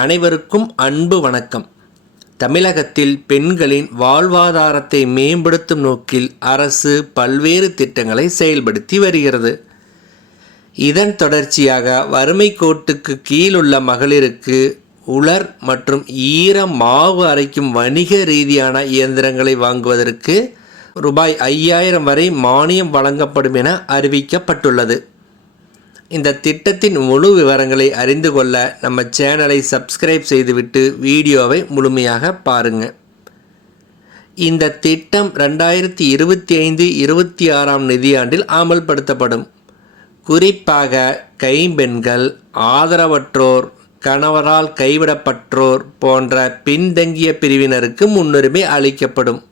அனைவருக்கும் அன்பு வணக்கம். தமிழகத்தில் பெண்களின் வாழ்வாதாரத்தை மேம்படுத்தும் நோக்கில் அரசு பல்வேறு திட்டங்களை செயல்படுத்தி வருகிறது. இதன் தொடர்ச்சியாக வறுமை கோட்டுக்கு கீழுள்ள மகளிருக்கு உலர் மற்றும் ஈர மாவு அரைக்கும் வணிக ரீதியான இயந்திரங்களை வாங்குவதற்கு ரூபாய் 5000 வரை மானியம் வழங்கப்படும் என அறிவிக்கப்பட்டுள்ளது. இந்த திட்டத்தின் முழு விவரங்களை அறிந்து கொள்ள நம்ம சேனலை சப்ஸ்கிரைப் செய்துவிட்டு வீடியோவை முழுமையாக பாருங்கள். இந்த திட்டம் 2025-26 நிதியாண்டில் அமல்படுத்தப்படும். குறிப்பாக கைம்பெண்கள், ஆதரவற்றோர், கணவரால் கைவிடப்பட்டோர் போன்ற பின்தங்கிய பிரிவினருக்கு முன்னுரிமை அளிக்கப்படும்.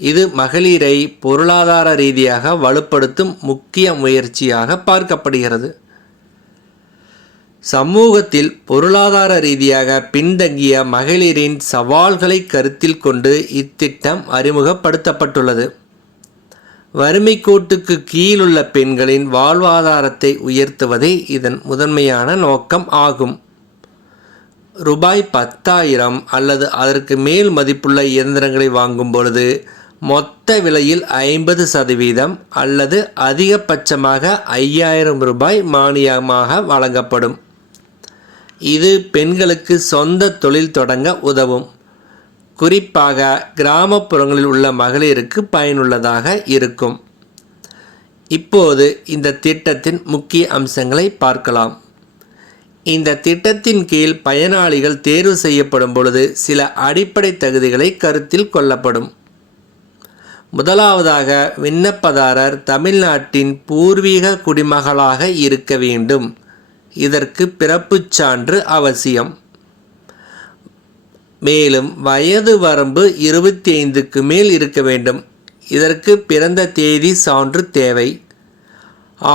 இது மகளிரை பொருளாதார ரீதியாக வலுப்படுத்தும் முக்கிய முயற்சியாக பார்க்கப்படுகிறது. சமூகத்தில் பொருளாதார ரீதியாக பின்தங்கிய மகளிரின் சவால்களை கருத்தில் கொண்டு இத்திட்டம் அறிமுகப்படுத்தப்பட்டுள்ளது. வறுமை கோட்டுக்கு கீழுள்ள பெண்களின் வாழ்வாதாரத்தை உயர்த்துவதே இதன் முதன்மையான நோக்கம் ஆகும். ரூபாய் 10,000 அல்லது அதற்கு மேல் மதிப்புள்ள இயந்திரங்களை வாங்கும் பொழுது மொத்த விலையில் 50% அல்லது அதிகபட்சமாக 5000 ரூபாய் மானியமாக வழங்கப்படும். இது பெண்களுக்கு சொந்த தொழில் தொடங்க உதவும். குறிப்பாக கிராமப்புறங்களில் உள்ள மகளிருக்கு பயனுள்ளதாக இருக்கும். இப்போது இந்த திட்டத்தின் முக்கிய அம்சங்களை பார்க்கலாம். இந்த திட்டத்தின் கீழ் பயனாளிகள் தேர்வு செய்யப்படும் பொழுது சில அடிப்படை தகுதிகளை கருத்தில் கொள்ளப்படும். முதலாவதாக, விண்ணப்பதாரர் தமிழ்நாட்டின் பூர்வீக குடிமகளாக இருக்க வேண்டும். இதற்கு பிறப்புச் சான்று அவசியம். மேலும் வயது வரம்பு 25க்கு மேல் இருக்க வேண்டும். இதற்கு பிறந்த தேதி சான்று தேவை.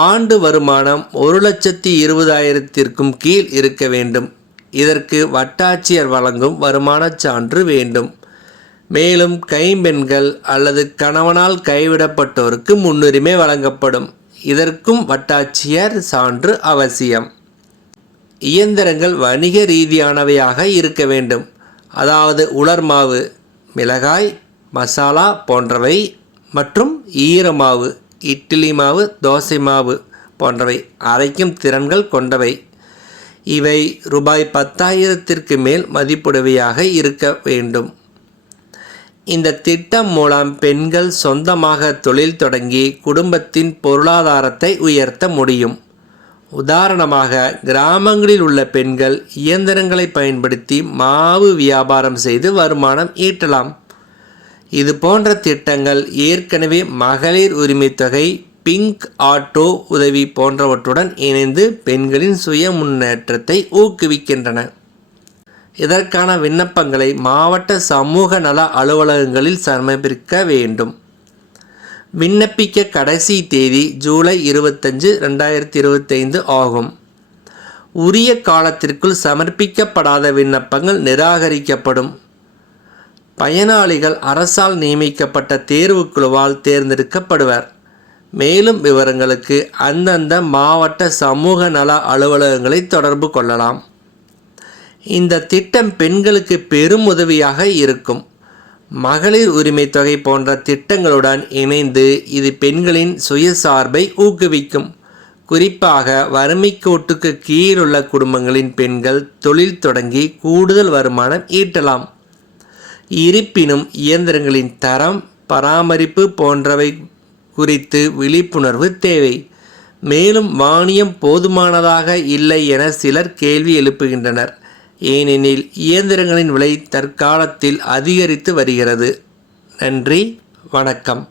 ஆண்டு வருமானம் 1,20,000க்கும் கீழ் இருக்க வேண்டும். இதற்கு வட்டாட்சியர் வழங்கும் வருமானச் சான்று வேண்டும். மேலும் கைம்பெண்கள் அல்லது கணவனால் கைவிடப்பட்டோருக்கு முன்னுரிமை வழங்கப்படும். இதற்கும் வட்டாட்சியர் சான்று அவசியம். இயந்திரங்கள் வணிக ரீதியானவையாக இருக்க வேண்டும். அதாவது உலர் மாவு, மிளகாய், மசாலா போன்றவை மற்றும் ஈரமாவு, இட்லி மாவு, தோசை மாவு போன்றவை அரைக்கும் திறன்கள் கொண்டவை. இவை ரூபாய் 10,000ற்கு மேல் மதிப்புடையவையாக இருக்க வேண்டும். இந்த திட்டம் மூலம் பெண்கள் சொந்தமாக தொழில் தொடங்கி குடும்பத்தின் பொருளாதாரத்தை உயர்த்த முடியும். உதாரணமாக, கிராமங்களில் உள்ள பெண்கள் இயந்திரங்களை பயன்படுத்தி மாவு வியாபாரம் செய்து வருமானம் ஈட்டலாம். இது போன்ற திட்டங்கள் ஏற்கனவே மகளிர் உரிமை தொகை, பிங்க் ஆட்டோ உதவி போன்றவற்றுடன் இணைந்து பெண்களின் சுய முன்னேற்றத்தை ஊக்குவிக்கின்றன. இதற்கான விண்ணப்பங்களை மாவட்ட சமூக நல அலுவலகங்களில் சமர்ப்பிக்க வேண்டும். விண்ணப்பிக்க கடைசி தேதி ஜூலை 25, 2025 ஆகும். உரிய காலத்திற்குள் சமர்ப்பிக்கப்படாத விண்ணப்பங்கள் நிராகரிக்கப்படும். பயனாளிகள் அரசால் நியமிக்கப்பட்ட தேர்வுக்குழுவால் தேர்ந்தெடுக்கப்படுவர். மேலும் விவரங்களுக்கு அந்தந்த மாவட்ட சமூக நல அலுவலகங்களை தொடர்பு கொள்ளலாம். இந்த திட்டம் பெண்களுக்கு பெரும் உதவியாக இருக்கும். மகளிர் உரிமை தொகை போன்ற திட்டங்களுடன் இணைந்து இது பெண்களின் சுயசார்பை ஊக்குவிக்கும். குறிப்பாக வறுமை கோட்டுக்கு கீழுள்ள குடும்பங்களின் பெண்கள் தொழில் தொடங்கி கூடுதல் வருமானம் ஈட்டலாம். இருப்பினும் இயந்திரங்களின் தரம், பராமரிப்பு போன்றவை குறித்து விழிப்புணர்வு தேவை. மேலும் மானியம் போதுமானதாக இல்லை என சிலர் கேள்வி எழுப்புகின்றனர். ஏனெனில் இயந்திரங்களின் விலை தற்காலத்தில் அதிகரித்து வருகிறது. நன்றி, வணக்கம்.